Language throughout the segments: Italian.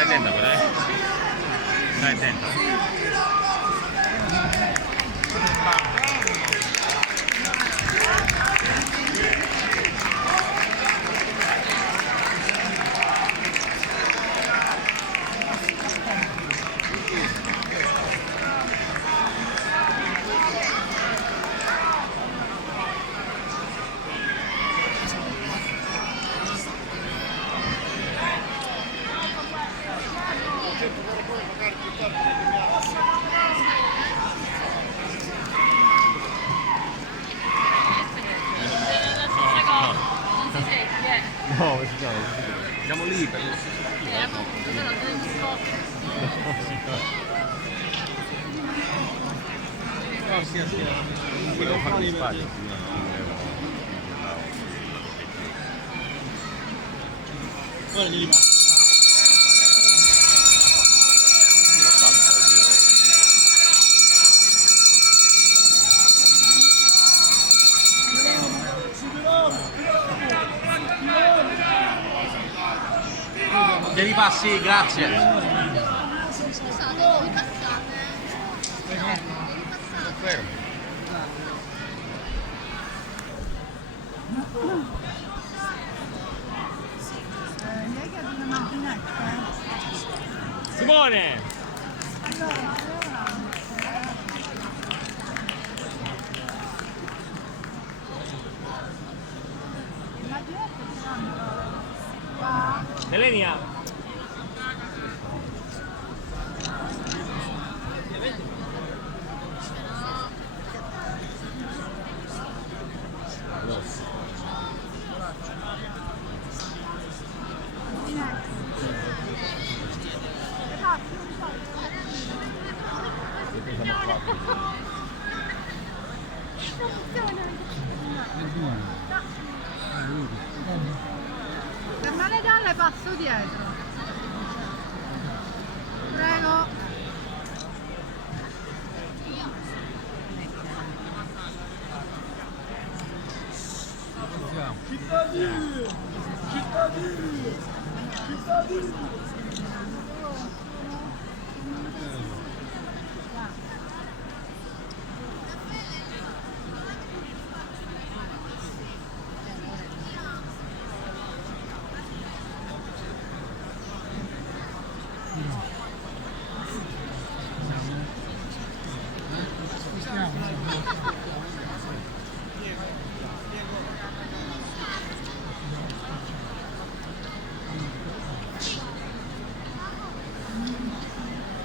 Stai attento però, Stai attento. No, siamo lì per lo stesso no, sì, volevo fare gli spagni. Guarda, gli rimane. Devi passi, grazie. Scusate, devi passare. Devi passare. Fermo. Lei che ha una macchinetta? Simone! Immaginate ce l'hanno qua. Elenia! Per male dalle passo dietro. Prego. Cittadini! Cittadini! Cittadini!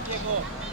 Diego.